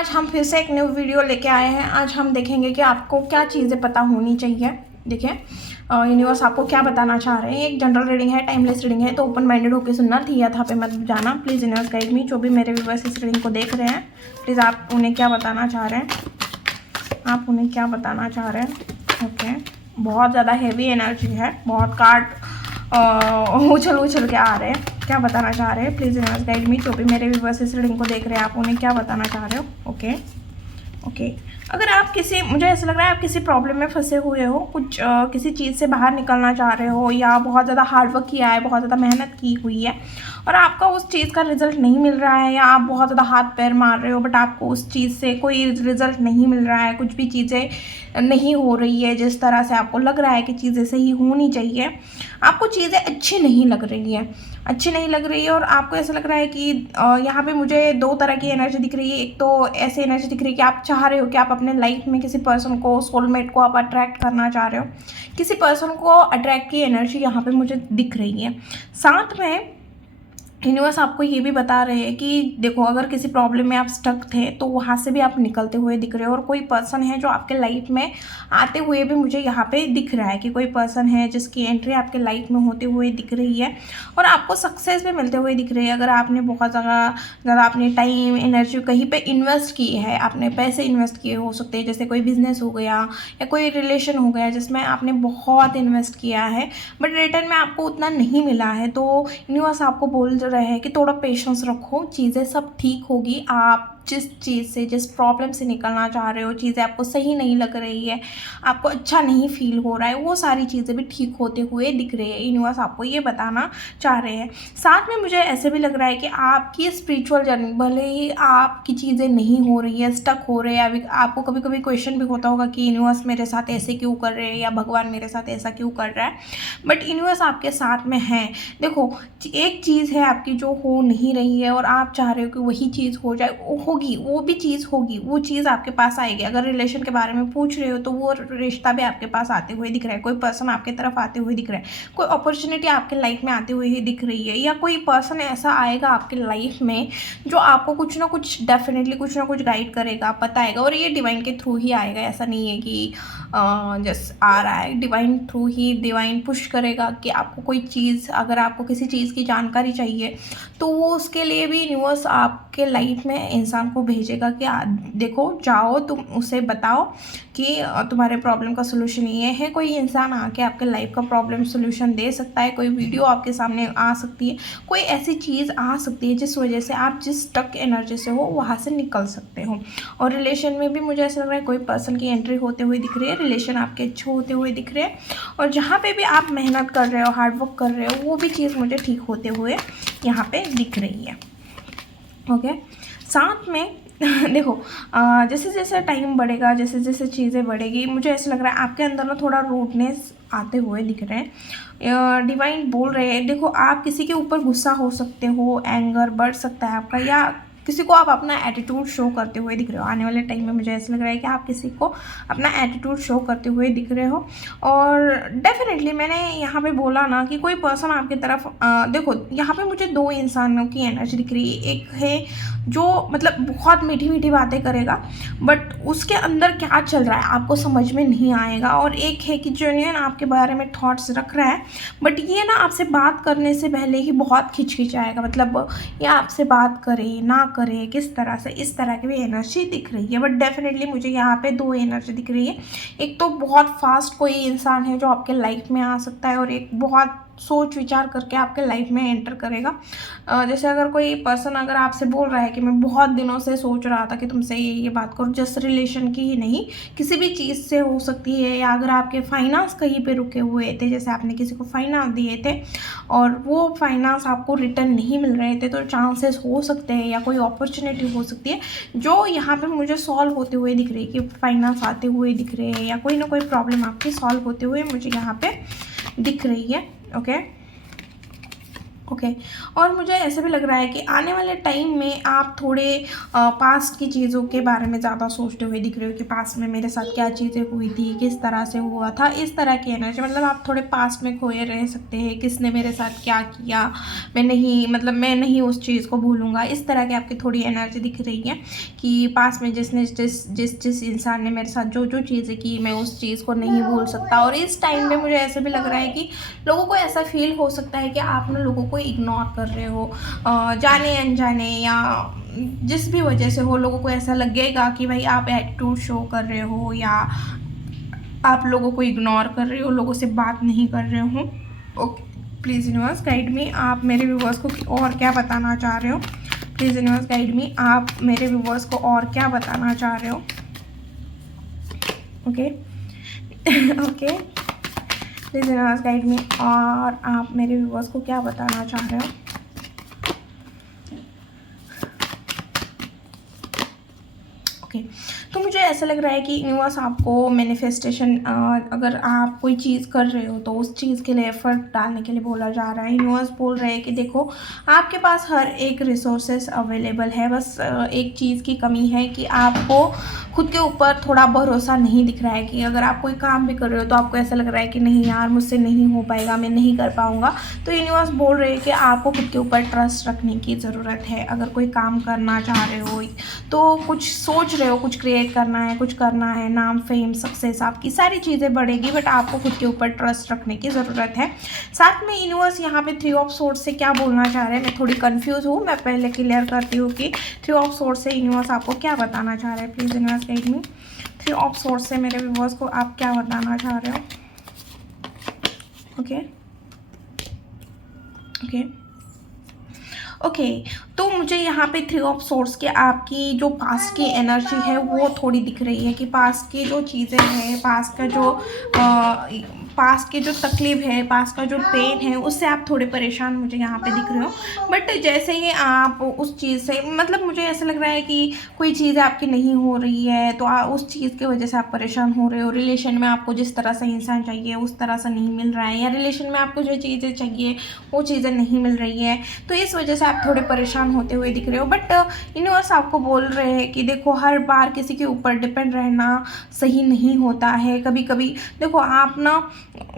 आज हम फिर से एक न्यू वीडियो लेके आए हैं। आज हम देखेंगे कि आपको क्या चीज़ें पता होनी चाहिए। देखिए यूनिवर्स आपको क्या बताना चाह रहे हैं। एक जनरल रीडिंग है, टाइमलेस रीडिंग है, तो ओपन माइंडेड होकर सुनना, थी या था पे मत जाना। Please universe guide me. जो भी मेरे व्यूअर्स इस रीडिंग को देख रहे हैं, प्लीज़ आप उन्हें क्या बताना चाह रहे हैं, आप उन्हें क्या बताना चाह रहे हैं। ओके, बहुत ज़्यादा हैवी एनर्जी है, बहुत कार्ड उछल उछल के आ रहे हैं। क्या बताना चाह रहे हैं, प्लीज़ यूनिवर्स गाइड मी। जो भी मेरे व्यूअर्स इस रीडिंग को देख रहे हैं, आप उन्हें क्या बताना चाह रहे हो। ओके ओके अगर आप किसी, मुझे ऐसा लग रहा है आप किसी प्रॉब्लम में फंसे हुए हो, कुछ किसी चीज़ से बाहर निकलना चाह रहे हो, या बहुत ज़्यादा हार्डवर्क किया है, बहुत ज़्यादा मेहनत की हुई है और आपका उस चीज़ का रिजल्ट नहीं मिल रहा है, या आप बहुत ज़्यादा हाथ पैर मार रहे हो बट आपको उस चीज़ से कोई रिजल्ट नहीं मिल रहा है, कुछ भी चीज़ें नहीं हो रही है जिस तरह से आपको लग रहा है कि चीज़ें सही होनी चाहिए, आपको चीज़ें अच्छी नहीं लग रही है और आपको ऐसा लग रहा है कि यहाँ पे मुझे दो तरह की एनर्जी दिख रही है। एक तो ऐसी एनर्जी दिख रही है कि आप चाह रहे हो कि आप अपने लाइफ में किसी पर्सन को, सोलमेट को आप अट्रैक्ट करना चाह रहे हो, किसी पर्सन को अट्रैक्ट की एनर्जी यहाँ पे मुझे दिख रही है। साथ में यूनिवर्स आपको ये भी बता रहे हैं कि देखो, अगर किसी प्रॉब्लम में आप स्टक थे तो वहाँ से भी आप निकलते हुए दिख रहे हो, और कोई पर्सन है जो आपके लाइफ में आते हुए भी मुझे यहाँ पे दिख रहा है कि कोई पर्सन है जिसकी एंट्री आपके लाइफ में होते हुए दिख रही है और आपको सक्सेस भी मिलते हुए दिख रही है। अगर आपने बहुत ज़्यादा अपने टाइम एनर्जी कहीं पर इन्वेस्ट की है, आपने पैसे इन्वेस्ट किए हो सकते हैं, जैसे कोई बिजनेस हो गया या कोई रिलेशन हो गया जिसमें आपने बहुत इन्वेस्ट किया है बट रिटर्न में आपको उतना नहीं मिला है, तो यूनिवर्स आपको बोल रहे हैं कि थोड़ा पेशेंस रखो, चीज़ें सब ठीक होगी। आप जिस चीज़ से, जिस प्रॉब्लम से निकलना चाह रहे हो, चीज़ें आपको सही नहीं लग रही है, आपको अच्छा नहीं फील हो रहा है, वो सारी चीज़ें भी ठीक होते हुए दिख रही है। यूनिवर्स आपको ये बताना चाह रहे हैं। साथ में मुझे ऐसे भी लग रहा है कि आपकी स्पिरिचुअल जर्नी, भले ही आपकी चीज़ें नहीं हो रही है, स्टक हो रहे हैं, अभी आपको कभी कभी क्वेश्चन भी होता होगा कि यूनिवर्स मेरे साथ ऐसे क्यों कर रहे हैं या भगवान मेरे साथ ऐसा क्यों कर रहा है, बट यूनिवर्स आपके साथ में है। देखो, एक चीज़ है आपकी जो हो नहीं रही है और आप चाह रहे हो कि वही चीज़ हो जाए, होगी, वो भी चीज़ होगी, वो चीज़ आपके पास आएगी। अगर रिलेशन के बारे में पूछ रहे हो तो वो रिश्ता भी आपके पास आते हुए दिख रहा है, कोई पर्सन आपके तरफ आते हुए दिख रहा है, कोई अपॉर्चुनिटी आपके लाइफ में आते हुए ही दिख रही है, या कोई पर्सन ऐसा आएगा आपके लाइफ में जो आपको कुछ ना कुछ, डेफिनेटली कुछ ना कुछ गाइड करेगा, बताएगा, और ये डिवाइन के थ्रू ही आएगा। ऐसा नहीं है कि जस्ट आ रहा है, डिवाइन थ्रू ही डिवाइन पुश करेगा कि आपको कोई चीज़, अगर आपको किसी चीज़ की जानकारी चाहिए तो वो उसके लिए भी यूनिवर्स आपके लाइफ में इंसान को भेजेगा कि देखो, जाओ, तुम उसे बताओ कि तुम्हारे प्रॉब्लम का सोल्यूशन ये है। कोई इंसान आके आपके लाइफ का प्रॉब्लम सोल्यूशन दे सकता है, कोई वीडियो आपके सामने आ सकती है, कोई ऐसी चीज़ आ सकती है जिस वजह से आप जिस स्टक एनर्जी से हो वहाँ से निकल सकते हो। और रिलेशन में भी मुझे ऐसा लग रहा है कोई पर्सन की एंट्री होते हुए दिख रही है, रिलेशन आपके अच्छे होते हुए दिख रहे हैं, और जहाँ पे भी आप मेहनत कर रहे हो, हार्डवर्क कर रहे हो, वो भी चीज़ मुझे ठीक होते हुए यहाँ पे दिख रही है। ओके, साथ में देखो, जैसे जैसे टाइम बढ़ेगा, जैसे जैसे चीज़ें बढ़ेगी, मुझे ऐसा लग रहा है आपके अंदर ना थोड़ा रूडनेस आते हुए दिख रहे हैं। डिवाइन बोल रहे हैं, देखो, आप किसी के ऊपर गुस्सा हो सकते हो, एंगर बढ़ सकता है आपका, या किसी को आप अपना एटीट्यूड शो करते हुए दिख रहे हो। आने वाले टाइम में मुझे ऐसा लग रहा है कि आप किसी को अपना एटीट्यूड शो करते हुए दिख रहे हो, और डेफिनेटली मैंने यहाँ पे बोला ना कि कोई पर्सन आपकी तरफ, देखो, यहाँ पे मुझे दो इंसानों की एनर्जी दिख रही है। एक है जो मतलब बहुत मीठी मीठी बातें करेगा बट उसके अंदर क्या चल रहा है आपको समझ में नहीं आएगा, और एक है कि जेन्युइन आपके बारे में थॉट्स रख रहा है बट ये ना आपसे बात करने से पहले ही बहुत खिचखिचाएगा, मतलब ये आपसे बात करे ना करे, किस तरह से, इस तरह की भी एनर्जी दिख रही है। बट डेफिनेटली मुझे यहाँ पे दो एनर्जी दिख रही है। एक तो बहुत फास्ट कोई इंसान है जो आपके लाइफ में आ सकता है, और एक बहुत सोच विचार करके आपके लाइफ में एंटर करेगा। जैसे अगर कोई पर्सन अगर आपसे बोल रहा है कि मैं बहुत दिनों से सोच रहा था कि तुमसे ये बात करूँ, जस्ट रिलेशन की ही नहीं, किसी भी चीज़ से हो सकती है, या अगर आपके फाइनेंस कहीं पे रुके हुए थे, जैसे आपने किसी को फाइनेंस दिए थे और वो फाइनेंस आपको रिटर्न नहीं मिल रहे थे, तो चांसेस हो सकते हैं या कोई अपॉर्चुनिटी हो सकती है जो यहाँ पे मुझे सॉल्व होते हुए दिख रही है, कि फाइनेंस आते हुए दिख रहे हैं, या कोई ना कोई प्रॉब्लम आपकी सॉल्व होते हुए मुझे यहाँ पे दिख रही है। Okay, okay. और मुझे ऐसे भी लग रहा है कि आने वाले टाइम में आप थोड़े पास्ट की चीज़ों के बारे में ज़्यादा सोचते हुए दिख रहे हो कि पास्ट में मेरे साथ क्या चीज़ें हुई थी, किस तरह से हुआ था, इस तरह की एनर्जी। मतलब आप थोड़े पास्ट में खोए रह सकते हैं, किसने मेरे साथ क्या किया, मैं नहीं उस चीज़ को भूलूंगा। इस तरह की आपकी थोड़ी एनर्जी दिख रही है कि पास्ट में जिसने जिस इंसान ने मेरे साथ जो जो चीज़ें की, मैं उस चीज़ को नहीं भूल सकता। और इस टाइम में मुझे ऐसे भी लग रहा है कि लोगों को ऐसा फील हो सकता है कि आप ना लोगों को इग्नोर कर रहे हो, जाने अनजाने या जिस भी वजह से हो। लोगों को ऐसा लगेगा कि भाई आप एटीट्यूड शो कर रहे हो या आप लोगों को इग्नोर कर रहे हो, लोगों से बात नहीं कर रहे हो। Okay, please universe guide me, आप मेरे व्यूवर्स को और क्या बताना चाह रहे हो। प्लीज़ यूनिवर्स गाइड मी, आप मेरे व्यूवर्स को और क्या बताना चाह रहे हो। Okay okay, please universe guide me, और आप मेरे व्यूवर्स को क्या बताना चाह रहे हो। ओके, तो मुझे ऐसा लग रहा है कि यूनिवर्स आपको मैनिफेस्टेशन, अगर आप कोई चीज़ कर रहे हो तो उस चीज़ के लिए एफर्ट डालने के लिए बोला जा रहा है। यूनिवर्स बोल रहे हैं कि देखो आपके पास हर एक रिसोर्सेस अवेलेबल है, बस एक चीज़ की कमी है कि आपको खुद के ऊपर थोड़ा भरोसा नहीं दिख रहा है कि अगर आप कोई काम भी कर रहे हो तो आपको ऐसा लग रहा है कि नहीं यार मुझसे नहीं हो पाएगा, मैं नहीं कर पाऊँगा। तो यूनिवर्स बोल रहे हैं कि आपको खुद के ऊपर ट्रस्ट रखने की ज़रूरत है। अगर कोई काम करना चाह रहे हो तो कुछ सोच रहे हो, कुछ क्रिएट करना है, कुछ करना है, नाम फेम सक्सेस आपकी सारी चीज़ें बढ़ेगी, बट आपको खुद के ऊपर ट्रस्ट रखने की ज़रूरत है। साथ में यूनिवर्स यहाँ पे 3 ऑफ सोर्ड्स से क्या बोलना चाह रहे हैं, मैं थोड़ी कंफ्यूज हूँ। मैं पहले क्लियर करती हूँ कि 3 ऑफ सोर्ड्स से यूनिवर्स आपको क्या बताना चाह रहे हैं। Please universe guide me, 3 of swords से मेरे व्यूअर्स को आप क्या बताना चाह रहे हो। ओके ओके ओके, तो मुझे यहाँ पे 3 ऑफ सोर्स के आपकी जो पास्ट की एनर्जी है वो थोड़ी दिख रही है कि पास्ट की जो चीज़ें हैं, पास्ट की जो तकलीफ है, पास्ट का जो पेन है, उससे आप थोड़े परेशान मुझे यहाँ पे दिख रहे हो। बट जैसे ही आप उस चीज़ से, मतलब मुझे ऐसा लग रहा है कि कोई चीज़ आपकी नहीं हो रही है तो उस चीज़ की वजह से आप परेशान हो रहे हो। रिलेशन में आपको जिस तरह से इंसान चाहिए उस तरह से नहीं मिल रहा है, या रिलेशन में आपको जो चीज़ें चाहिए वो चीज़ें नहीं मिल रही है, तो इस वजह से आप थोड़े परेशान होते हुए दिख रहे हो। बट यूनिवर्स आपको बोल रहे हैं कि देखो हर बार किसी के ऊपर डिपेंड रहना सही नहीं होता है। कभी कभी देखो आप ना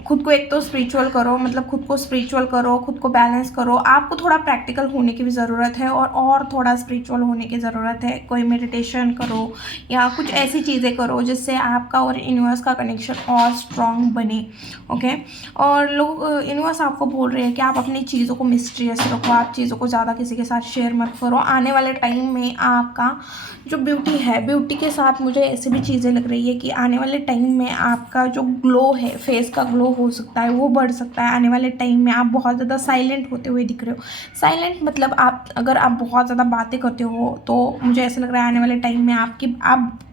खुद को एक तो स्पिरिचुअल करो, मतलब खुद को स्पिरिचुअल करो, खुद को बैलेंस करो। आपको थोड़ा प्रैक्टिकल होने की भी ज़रूरत है और थोड़ा स्पिरिचुअल होने की ज़रूरत है। कोई मेडिटेशन करो या कुछ ऐसी चीज़ें करो जिससे आपका और यूनिवर्स का कनेक्शन और स्ट्रॉन्ग बने। ओके, और लोग यूनिवर्स आपको बोल रहे हैं कि आप अपनी चीज़ों को मिस्टीरियस रखो, आप चीज़ों को ज़्यादा किसी के साथ शेयर मत करो। आने वाले टाइम में आपका जो ब्यूटी है, ब्यूटी के साथ मुझे ऐसी भी चीज़ें लग रही है कि आने वाले टाइम में आपका जो ग्लो है, फेस का ग्लो हो सकता है, वो बढ़ सकता है। आने वाले टाइम में आप बहुत ज़्यादा साइलेंट होते हुए दिख रहे हो। साइलेंट मतलब अगर आप बहुत ज़्यादा बातें करते हो तो मुझे ऐसा लग रहा है आने वाले टाइम में आप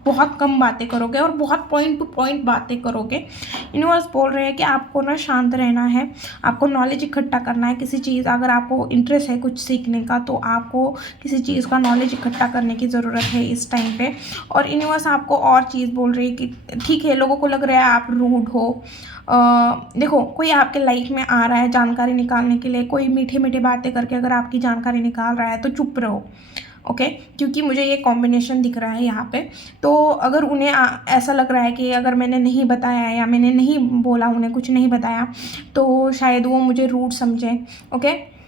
बहुत कम बातें करोगे और बहुत पॉइंट टू पॉइंट बातें करोगे। यूनिवर्स बोल रहे हैं कि आपको ना शांत रहना है, आपको नॉलेज इकट्ठा करना है। किसी चीज़, अगर आपको इंटरेस्ट है कुछ सीखने का तो आपको किसी चीज़ का नॉलेज इकट्ठा करने की ज़रूरत है इस टाइम पे। और यूनिवर्स आपको और चीज़ बोल रही है कि ठीक है, लोगों को लग रहा है आप रूड हो। देखो कोई आपके लाइफ में आ रहा है जानकारी निकालने के लिए, कोई मीठी मीठी बातें करके अगर आपकी जानकारी निकाल रहा है तो चुप रहो। ओके, क्योंकि मुझे ये कॉम्बिनेशन दिख रहा है यहाँ पे। तो अगर उन्हें ऐसा लग रहा है कि अगर मैंने नहीं बताया या मैंने नहीं बोला, उन्हें कुछ नहीं बताया, तो शायद वो मुझे रूड समझें। ओके,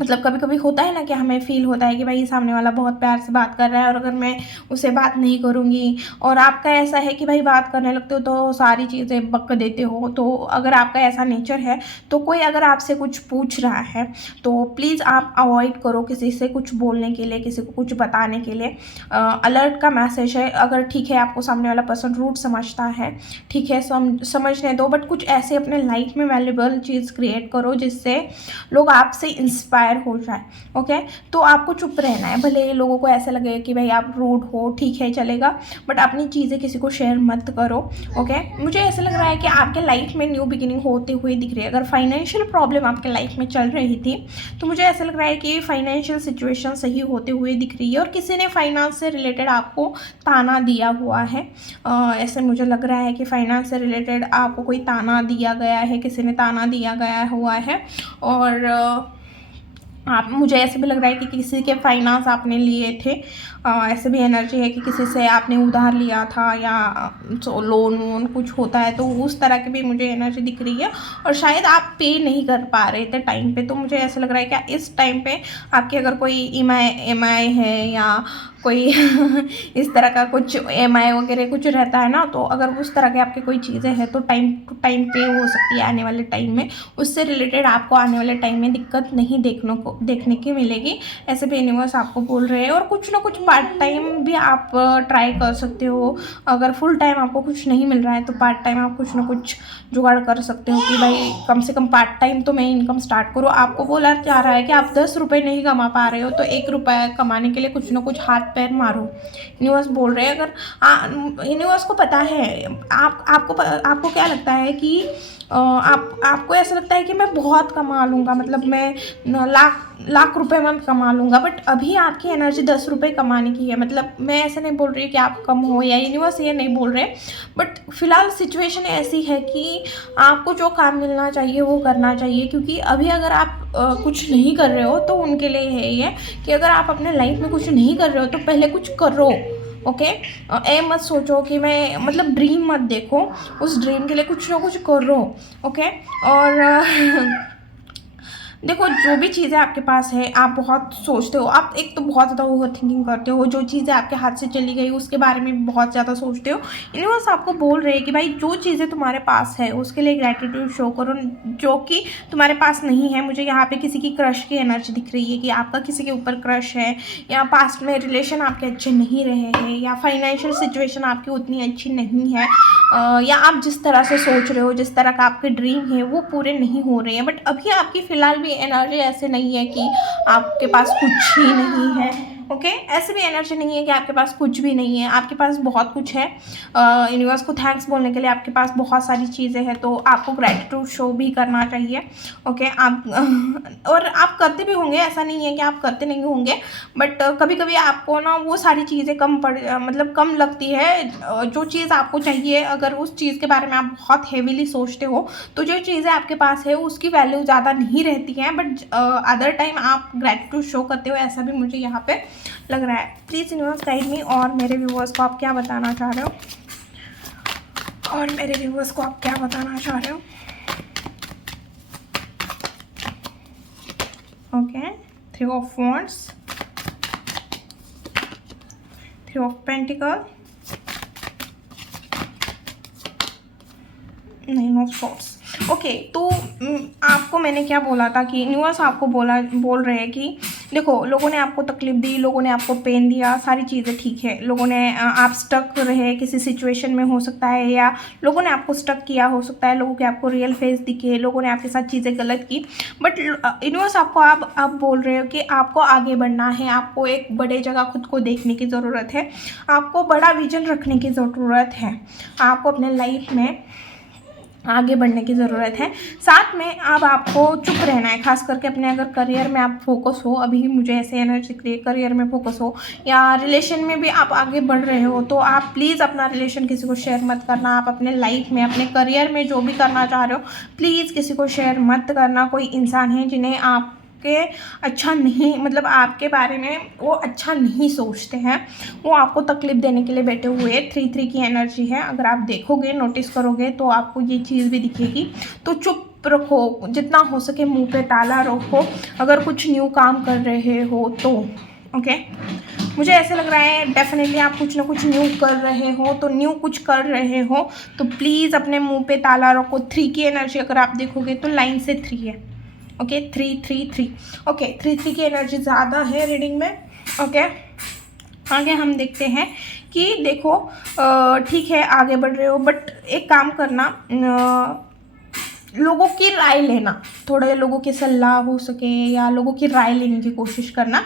मतलब कभी कभी होता है ना कि हमें फील होता है कि भाई सामने वाला बहुत प्यार से बात कर रहा है और अगर मैं उसे बात नहीं करूँगी, और आपका ऐसा है कि भाई बात करने लगते हो तो सारी चीज़ें बक देते हो। तो अगर आपका ऐसा नेचर है तो कोई अगर आपसे कुछ पूछ रहा है तो प्लीज़ आप अवॉइड करो किसी से कुछ बोलने के लिए, किसी को कुछ बताने के लिए। अलर्ट का मैसेज है। अगर ठीक है आपको सामने वाला पर्सन रूड समझता है, ठीक है समझने दो, बट कुछ ऐसे अपने लाइफ में वैल्यूबल चीज़ क्रिएट करो जिससे लोग आपसे इंस्पायर हो जाए। ओके, तो आपको चुप रहना है। भले लोगों को ऐसा लगे कि भाई आप रूड हो, ठीक है चलेगा, बट अपनी चीज़ें किसी को शेयर मत करो। ओके, मुझे ऐसा लग रहा है कि आपके लाइफ में न्यू बिगिनिंग होते हुए दिख रही है। अगर फाइनेंशियल प्रॉब्लम आपके लाइफ में चल रही थी तो मुझे ऐसा लग रहा है कि फाइनेंशियल सिचुएशन सही होते हुए दिख रही है और किसी ने फाइनेंस से रिलेटेड आपको ताना दिया हुआ है। ऐसे मुझे लग रहा है कि फाइनेंस से रिलेटेड आपको कोई ताना दिया गया है, किसी ने ताना दिया गया हुआ है। और आप, मुझे ऐसे भी लग रहा है कि किसी के फाइनेंस आपने लिए थे। ऐसे भी एनर्जी है कि किसी से आपने उधार लिया था या लोन वोन कुछ होता है, तो उस तरह की भी मुझे एनर्जी दिख रही है। और शायद आप पे नहीं कर पा रहे थे टाइम पे, तो मुझे ऐसा लग रहा है कि इस टाइम पे आपकी अगर कोई EMI है या कोई इस तरह का कुछ EMI वगैरह कुछ रहता है ना, तो अगर उस तरह के आपके कोई चीज़ें हैं तो टाइम टू टाइम पे हो सकती है आने वाले टाइम में। उससे रिलेटेड आपको आने वाले टाइम में दिक्कत नहीं देखने की मिलेगी, ऐसे भी यूनिवर्स आपको बोल रहे हैं। और कुछ ना कुछ पार्ट टाइम भी आप ट्राई कर सकते हो। अगर फुल टाइम आपको कुछ नहीं मिल रहा है तो पार्ट टाइम आप कुछ ना कुछ जुगाड़ कर सकते हो कि भाई कम से कम पार्ट टाइम तो मैं इनकम स्टार्ट करूँ। आपको बोला जा रहा है कि आप 10 रुपये नहीं कमा पा रहे हो, तो 1 रुपया कमाने के लिए कुछ ना कुछ हाथ पैर मारो। यूनिवर्स बोल रहे हैं, अगर यूनिवर्स को पता है आपको क्या लगता है कि आपको ऐसा लगता है कि मैं बहुत कमा लूँगा, मतलब मैं लाख रुपए में कमा लूँगा, बट अभी आपकी एनर्जी 10 रुपये कमाने की है। मतलब मैं ऐसे नहीं बोल रही कि आप कम हो, या यूनिवर्स ये नहीं बोल रहे, बट फिलहाल सिचुएशन ऐसी है कि आपको जो काम मिलना चाहिए वो करना चाहिए। क्योंकि अभी अगर आप कुछ नहीं कर रहे हो तो उनके लिए है ये कि अगर आप अपने लाइफ में कुछ नहीं कर रहे हो तो पहले कुछ करो। ओके, ए मत सोचो कि मैं, मतलब ड्रीम मत देखो, उस ड्रीम के लिए कुछ ना कुछ करो। ओके, और देखो जो भी चीज़ें आपके पास है, आप बहुत सोचते हो, आप एक तो बहुत ज़्यादा ओवर थिंकिंग करते हो, जो चीज़ें आपके हाथ से चली गई उसके बारे में बहुत ज़्यादा सोचते हो। यूनिवर्स आपको बोल रहे हैं कि भाई जो चीज़ें तुम्हारे पास है उसके लिए ग्रैटिट्यूड शो करो, जो कि तुम्हारे पास नहीं है। मुझे यहाँ पे किसी की क्रश की एनर्जी दिख रही है कि आपका किसी के ऊपर क्रश है, या पास्ट में रिलेशन आपके अच्छे नहीं रहे हैं, या फाइनेंशियल सिचुएशन आपकी उतनी अच्छी नहीं है, या आप जिस तरह से सोच रहे हो, जिस तरह का आपके ड्रीम है वो पूरे नहीं हो रहे हैं। बट अभी आपकी फ़िलहाल भी एनर्जी ऐसे नहीं है कि आपके पास कुछ ही नहीं है। ओके, ऐसे भी एनर्जी नहीं है कि आपके पास कुछ भी नहीं है, आपके पास बहुत कुछ है। यूनिवर्स को थैंक्स बोलने के लिए आपके पास बहुत सारी चीज़ें हैं, तो आपको ग्रैटिट्यूड शो भी करना चाहिए। ओके, आप और आप करते भी होंगे, ऐसा नहीं है कि आप करते नहीं होंगे, बट कभी कभी आपको ना वो सारी चीज़ें मतलब कम लगती है। जो चीज़ आपको चाहिए, अगर उस चीज़ के बारे में आप बहुत हेवीली सोचते हो तो जो चीज़ें आपके पास है उसकी वैल्यू ज़्यादा नहीं रहती है, बट अदर टाइम आप ग्रैटिट्यूड शो करते हो, ऐसा भी मुझे यहाँ पे लग रहा है। प्लीज़ यूनिवर्स गाइड मी, और मेरे व्यूअर्स को आप क्या बताना चाह रहे हो, okay, 3 of wands, 3 of pentacle, 9 of swords. Okay, तो आपको मैंने क्या बोला था कि यूनिवर्स आपको बोल रहे हैं कि देखो, लोगों ने आपको तकलीफ दी, लोगों ने आपको पेन दिया, सारी चीज़ें ठीक है। लोगों ने आप स्टक रहे किसी सिचुएशन में हो सकता है, या लोगों ने आपको स्टक किया हो सकता है, लोगों के आपको रियल फेस दिखे, लोगों ने आपके साथ चीज़ें गलत की, बट यूनिवर्स आपको आप बोल रहे हो कि आपको आगे बढ़ना है, आपको एक बड़े जगह खुद को देखने की ज़रूरत है, आपको बड़ा विजन रखने की ज़रूरत है, आपको अपने लाइफ में आगे बढ़ने की ज़रूरत है। साथ में अब आपको चुप रहना है, खास करके अपने अगर करियर में आप फोकस हो, अभी मुझे ऐसे एनर्जी करियर में फोकस हो, या रिलेशन में भी आप आगे बढ़ रहे हो, तो आप प्लीज़ अपना रिलेशन किसी को शेयर मत करना। आप अपने लाइफ में, अपने करियर में जो भी करना चाह रहे हो, प्लीज़ किसी को शेयर मत करना। कोई इंसान है जिन्हें आप के अच्छा नहीं, मतलब आपके बारे में वो अच्छा नहीं सोचते हैं, वो आपको तकलीफ देने के लिए बैठे हुए। 3 की एनर्जी है, अगर आप देखोगे, नोटिस करोगे तो आपको ये चीज़ भी दिखेगी। तो चुप रखो, जितना हो सके मुंह पे ताला रखो अगर कुछ न्यू काम कर रहे हो तो। ओके, मुझे ऐसे लग रहा है डेफिनेटली आप कुछ ना कुछ न्यू कर रहे हो, तो न्यू कुछ कर रहे हो तो प्लीज़ अपने मुंह पे ताला रखो। 3 की एनर्जी अगर आप देखोगे तो लाइन से 3 है। ओके, 3 ओके, 3 की एनर्जी ज़्यादा है रीडिंग में। ओके, आगे हम देखते हैं कि देखो, ठीक है आगे बढ़ रहे हो, बट एक काम करना, लोगों की राय लेना, थोड़े लोगों की सलाह हो सके या लोगों की राय लेने की कोशिश करना,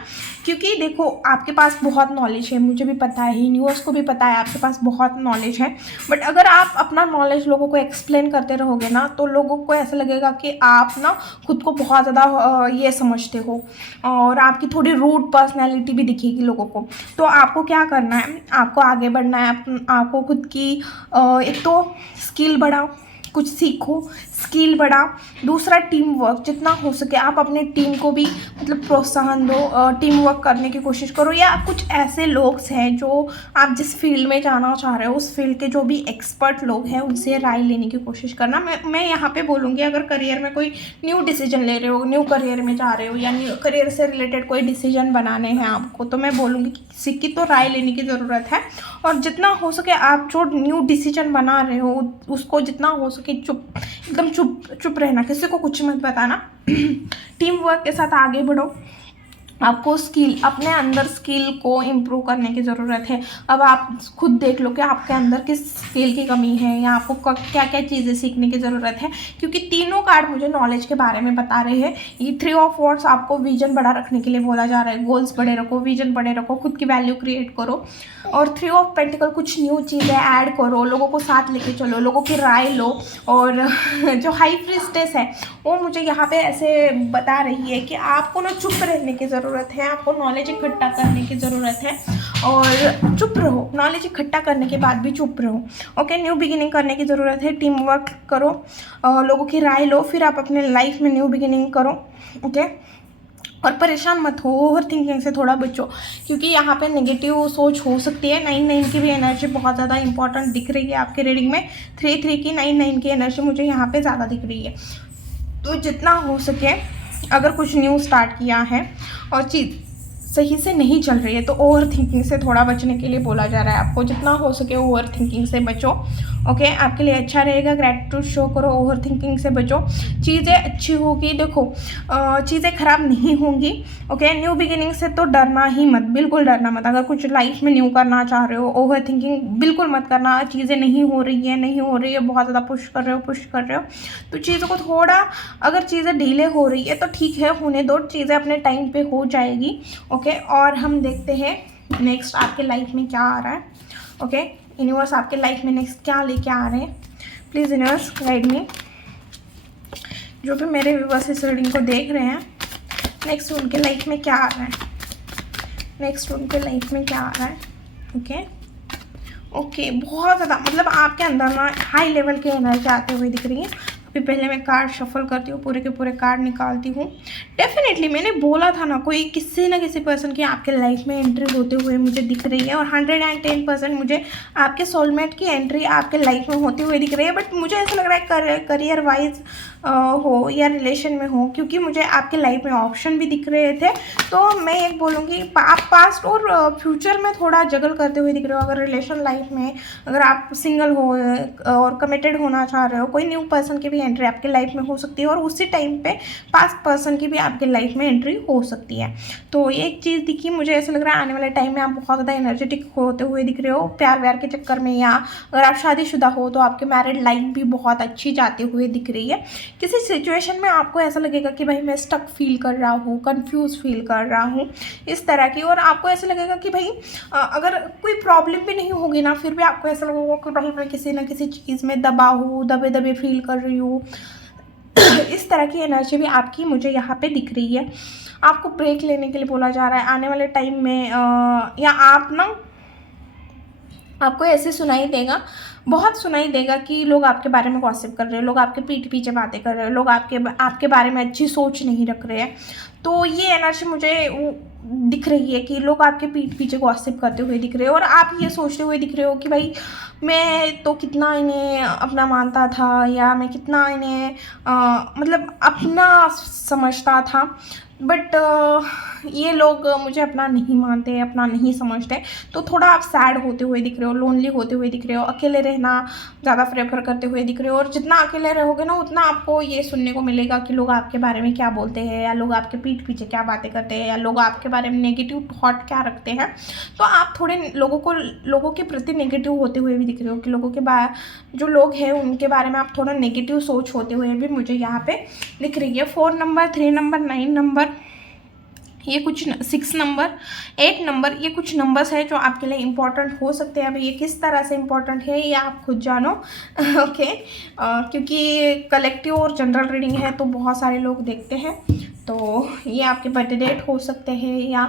क्योंकि देखो आपके पास बहुत नॉलेज है, मुझे भी पता है, यूनिवर्स को भी पता है आपके पास बहुत नॉलेज है, बट अगर आप अपना नॉलेज लोगों को एक्सप्लेन करते रहोगे ना तो लोगों को ऐसा लगेगा कि आप ना खुद को बहुत ज़्यादा ये समझते हो, और आपकी थोड़ी रूड पर्सनैलिटी भी दिखेगी लोगों को। तो आपको क्या करना है, आपको आगे बढ़ना है, आपको खुद की एक तो स्किल बढ़ाओ, कुछ सीखो, स्किल बढ़ा। दूसरा टीम वर्क, जितना हो सके आप अपने टीम को भी मतलब प्रोत्साहन दो, टीम वर्क करने की कोशिश करो। या कुछ ऐसे लोग हैं जो आप जिस फील्ड में जाना चाह रहे हो उस फील्ड के जो भी एक्सपर्ट लोग हैं उनसे राय लेने की कोशिश करना। मैं यहाँ पे बोलूँगी, अगर करियर में कोई न्यू डिसीजन ले रहे हो, न्यू करियर में जा रहे हो या न्यू करियर से रिलेटेड कोई डिसीजन बनाने हैं आपको, तो मैं बोलूँगी कि किसी की तो राय लेने की ज़रूरत है। और जितना हो सके आप जो न्यू डिसीजन बना रहे हो उसको जितना हो सके एकदम चुप रहना, किसी को कुछ मत बताना। टीम वर्क के साथ आगे बढ़ो। आपको स्किल, अपने अंदर स्किल को इम्प्रूव करने की ज़रूरत है। अब आप खुद देख लो कि आपके अंदर किस स्किल की कमी है या आपको क्या क्या चीज़ें सीखने की ज़रूरत है, क्योंकि तीनों कार्ड मुझे नॉलेज के बारे में बता रहे हैं। ये 3 ऑफ वॉर्ड्स आपको विजन बड़ा रखने के लिए बोला जा रहा है। गोल्स बड़े रखो, विजन बड़े रखो, खुद की वैल्यू क्रिएट करो। और 3 ऑफ पेंटिकल, कुछ न्यू चीज़ें ऐड करो, लोगों को साथ लेके चलो, लोगों की राय लो। और जो हाई प्रीस्टेस है वो मुझे यहाँ पे ऐसे बता रही है कि आपको ना चुप रहने की ज़रूरत है, आपको नॉलेज इकट्ठा करने की ज़रूरत है और चुप रहो। नॉलेज इकट्ठा करने के बाद भी चुप रहो। ओके, न्यू बिगिनिंग करने की ज़रूरत है, टीम वर्क करो, लोगों की राय लो, फिर आप अपने लाइफ में न्यू बिगिनिंग करो। ओके, और परेशान मत हो, ओवर थिंकिंग से थोड़ा बचो, क्योंकि यहाँ पे नेगेटिव सोच हो सकती है। 9 की भी एनर्जी बहुत ज़्यादा इंपॉर्टेंट दिख रही है आपके रीडिंग में। 3 की 9 की एनर्जी मुझे यहाँ पे ज़्यादा दिख रही है। तो जितना हो सके, अगर कुछ न्यू स्टार्ट किया है और चीज़ सही से नहीं चल रही है तो ओवर थिंकिंग से थोड़ा बचने के लिए बोला जा रहा है आपको। जितना हो सके ओवर थिंकिंग से बचो। ओके, आपके लिए अच्छा रहेगा। ग्रैटिट्यूड शो करो, ओवर थिंकिंग से बचो, चीज़ें अच्छी होगी। देखो, चीज़ें ख़राब नहीं होंगी। ओके, न्यू बिगिनिंग से तो डरना ही मत, बिल्कुल डरना मत। अगर कुछ लाइफ में न्यू करना चाह रहे हो, ओवर थिंकिंग बिल्कुल मत करना। चीज़ें नहीं हो रही है, बहुत ज़्यादा पुश कर रहे हो तो चीज़ों को थोड़ा, अगर चीज़ें डिले हो रही है तो ठीक है, होने दो, चीज़ें अपने टाइम पे हो जाएगी। ओके, और हम देखते हैं नेक्स्ट आपके लाइफ में क्या आ रहा है। ओके, यूनिवर्स आपके लाइफ में नेक्स्ट क्या लेके आ रहे हैं, प्लीज़ यूनिवर्स गाइड मी। जो भी मेरे व्यूअर्स इस रीडिंग को देख रहे हैं, नेक्स्ट उनके लाइफ में क्या आ रहा है, ओके, बहुत ज़्यादा मतलब आपके अंदर ना हाई लेवल के एनर्जी आते हुए दिख रही है। अभी पहले मैं कार्ड शफल करती हूँ, पूरे के पूरे कार्ड निकालती हूँ। डेफिनेटली मैंने बोला था ना, कोई किसी न किसी पर्सन की आपके लाइफ में एंट्री होते हुए मुझे दिख रही है। और 110% मुझे आपके सोलमेट की एंट्री आपके लाइफ में होती हुई दिख रही है। बट मुझे ऐसा लग रहा है करियर वाइज हो या रिलेशन में हो, क्योंकि मुझे आपके लाइफ में ऑप्शन भी दिख रहे थे। तो मैं एक बोलूँगी, आप पास्ट और फ्यूचर में थोड़ा जगल करते हुए दिख रहे हो। अगर रिलेशन लाइफ में, अगर आप सिंगल हो और कमिटेड होना चाह रहे हो, कोई न्यू पर्सन की भी एंट्री आपके लाइफ में हो सकती है। और उसी टाइम पे पास्ट पर्सन की भी आपके लाइफ में एंट्री हो सकती है। तो एक चीज़ दिखी, मुझे ऐसा लग रहा है आने वाले टाइम में आप बहुत ज़्यादा एनर्जेटिक होते हुए दिख रहे हो प्यार व्यार के चक्कर में, या अगर आप शादीशुदा हो तो आपके मैरिड लाइफ भी बहुत अच्छी जाती हुई दिख रही है। किसी सिचुएशन में आपको ऐसा लगेगा कि भाई मैं स्टक फील कर रहा हूँ, कंफ्यूज फील कर रहा हूँ, इस तरह की। और आपको ऐसा लगेगा कि भाई अगर कोई प्रॉब्लम भी नहीं होगी ना, फिर भी आपको ऐसा लगेगा कि भाई मैं किसी न किसी चीज़ में दबा हूँ, दबे फील कर रही हूँ। इस तरह की एनर्जी भी आपकी मुझे यहाँ पे दिख रही है। आपको ब्रेक लेने के लिए बोला जा रहा है आने वाले टाइम में। या आप ना, आपको ऐसे सुनाई देगा, बहुत सुनाई देगा कि लोग आपके बारे में गॉसिप कर रहे हैं, लोग आपके पीठ पीछे बातें कर रहे हैं, लोग आपके बारे में अच्छी सोच नहीं रख रहे हैं। तो ये एनर्जी मुझे दिख रही है कि लोग आपके पीठ पीछे गॉसिप करते हुए दिख रहे हो। और आप ये सोचते हुए दिख रहे हो कि भाई मैं तो कितना इन्हें अपना मानता था, या मैं कितना इन्हें मतलब अपना समझता था, बट ये लोग मुझे अपना नहीं मानते, अपना नहीं समझते। तो थोड़ा आप सैड होते हुए दिख रहे हो, लोनली होते हुए दिख रहे हो, अकेले रहना ज़्यादा प्रेफर करते हुए दिख रहे हो। और जितना अकेले रहोगे ना, उतना आपको ये सुनने को मिलेगा कि लोग आपके बारे में क्या बोलते हैं, या लोग आपके पीठ पीछे क्या बातें करते हैं, या लोग आपके बारे में नेगेटिव थॉट क्या रखते हैं। तो आप थोड़े लोगों के प्रति नेगेटिव होते हुए भी दिख रहे हो कि जो लोग हैं उनके बारे में आप थोड़ा नेगेटिव सोच होते हुए भी मुझे यहाँ पे दिख रही है। 4 नंबर, 3 नंबर, 9 नंबर, ये कुछ 6 नंबर, 8 नंबर, ये कुछ नंबर्स है जो आपके लिए इम्पॉर्टेंट हो सकते हैं। अभी ये किस तरह से इम्पॉर्टेंट है ये आप खुद जानो। ओके, क्योंकि कलेक्टिव और जनरल रीडिंग है तो बहुत सारे लोग देखते हैं। तो ये आपके बर्थडे डेट हो सकते हैं या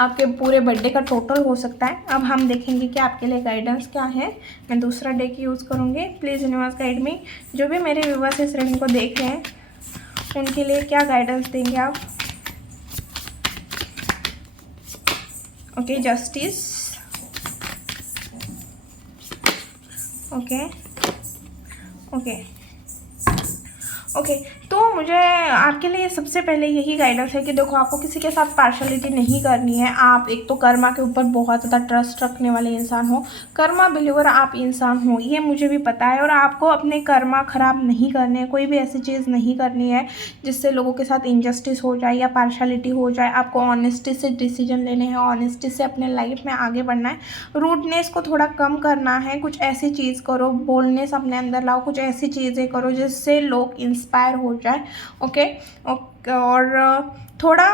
आपके पूरे बर्थडे का टोटल हो सकता है। अब हम देखेंगे कि आपके लिए गाइडेंस क्या है। मैं दूसरा डेक यूज़ करूँगी। Please universe guide me. जो भी मेरे व्यूअर्स इस रीडिंग को देख रहे हैं उनके लिए क्या गाइडेंस देंगे आप। Okay, justice. Okay okay okay तो मुझे आपके लिए सबसे पहले यही गाइडेंस है कि देखो, आपको किसी के साथ पार्शलिटी नहीं करनी है। आप एक तो कर्मा के ऊपर बहुत ज़्यादा ट्रस्ट रखने वाले इंसान हो, कर्मा बिलीवर आप इंसान हो, ये मुझे भी पता है। और आपको अपने कर्मा ख़राब नहीं करने हैं, कोई भी ऐसी चीज़ नहीं करनी है जिससे लोगों के साथ इनजस्टिस हो जाए या पार्शलिटी हो जाए। आपको ऑनेस्टी से डिसीजन लेने हैं, ऑनेस्टी से अपने लाइफ में आगे बढ़ना है। रूडनेस को थोड़ा कम करना है। कुछ ऐसी चीज़ करो, बोलनेस अपने अंदर लाओ, कुछ ऐसी चीज़ें करो जिससे लोग इंस्पायर हो जाए। ओके, और थोड़ा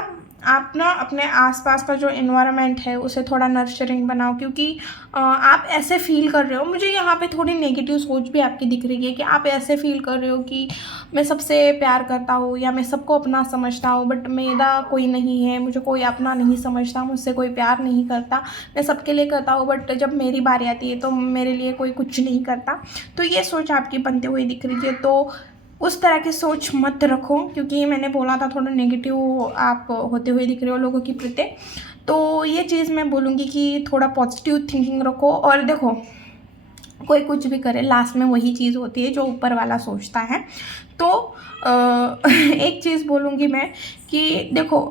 आप ना अपने आसपास का जो इन्वायरमेंट है उसे थोड़ा नर्चरिंग बनाओ, क्योंकि आप ऐसे फील कर रहे हो, मुझे यहाँ पे थोड़ी नेगेटिव सोच भी आपकी दिख रही है कि आप ऐसे फील कर रहे हो कि मैं सबसे प्यार करता हूँ या मैं सबको अपना समझता हूँ, बट मेरा कोई नहीं है, मुझे कोई अपना नहीं समझता, मुझसे कोई प्यार नहीं करता। मैं सबके लिए करता हूँ बट जब मेरी बारी आती है तो मेरे लिए कोई कुछ नहीं करता। तो ये सोच आपकी बनते हुई दिख रही है। तो उस तरह की सोच मत रखो, क्योंकि मैंने बोला था थोड़ा नेगेटिव आप होते हुए दिख रहे हो लोगों के प्रति। तो ये चीज़ मैं बोलूँगी कि थोड़ा पॉजिटिव थिंकिंग रखो। और देखो, कोई कुछ भी करे लास्ट में वही चीज़ होती है जो ऊपर वाला सोचता है। तो एक चीज़ बोलूँगी मैं कि देखो,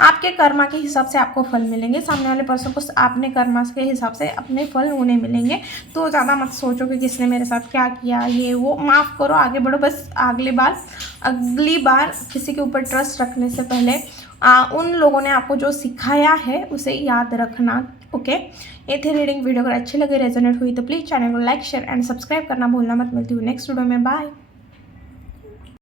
आपके कर्मा के हिसाब से आपको फल मिलेंगे। सामने वाले पर्सन को आपने कर्मा के हिसाब से अपने फल उन्हें मिलेंगे। तो ज़्यादा मत सोचो कि किसने मेरे साथ क्या किया, ये वो। माफ़ करो, आगे बढ़ो। बस अगली बार किसी के ऊपर ट्रस्ट रखने से पहले उन लोगों ने आपको जो सिखाया है उसे याद रखना। ओके, ये थी रीडिंग। वीडियो अगर अच्छी लगे, रेजोनेट हुई तो प्लीज़ चैनल को लाइक, शेयर एंड सब्सक्राइब करना भूलना मत। मिलती हूँ नेक्स्ट वीडियो में। बाय।